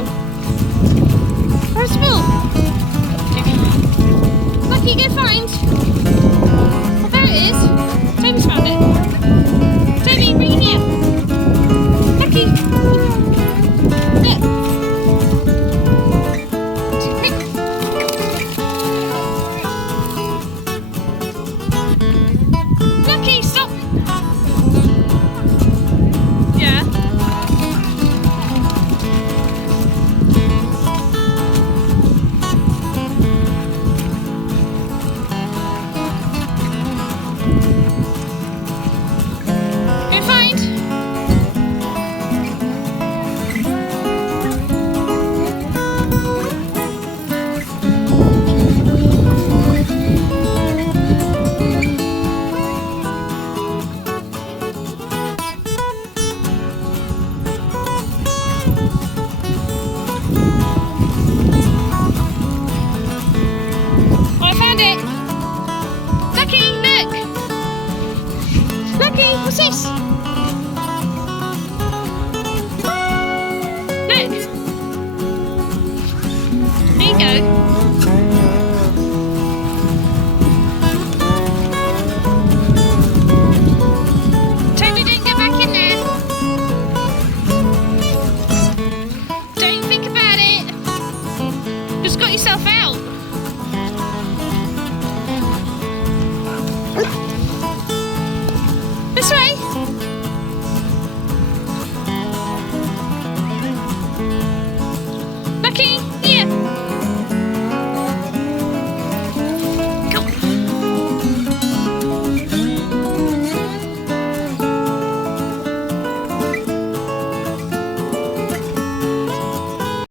wheel. Where's the ball? Lucky, go find. Oh, there it is. Toby's found it. Toby, bring it here. Lucky. Look. Lucky, stop. Yeah. Go find. Oh, I found it. Lucky, look. Lucky, what's this? Look. There you go. Toby, don't go back in there. Don't think about it. Just got yourself out. This way. Lucky.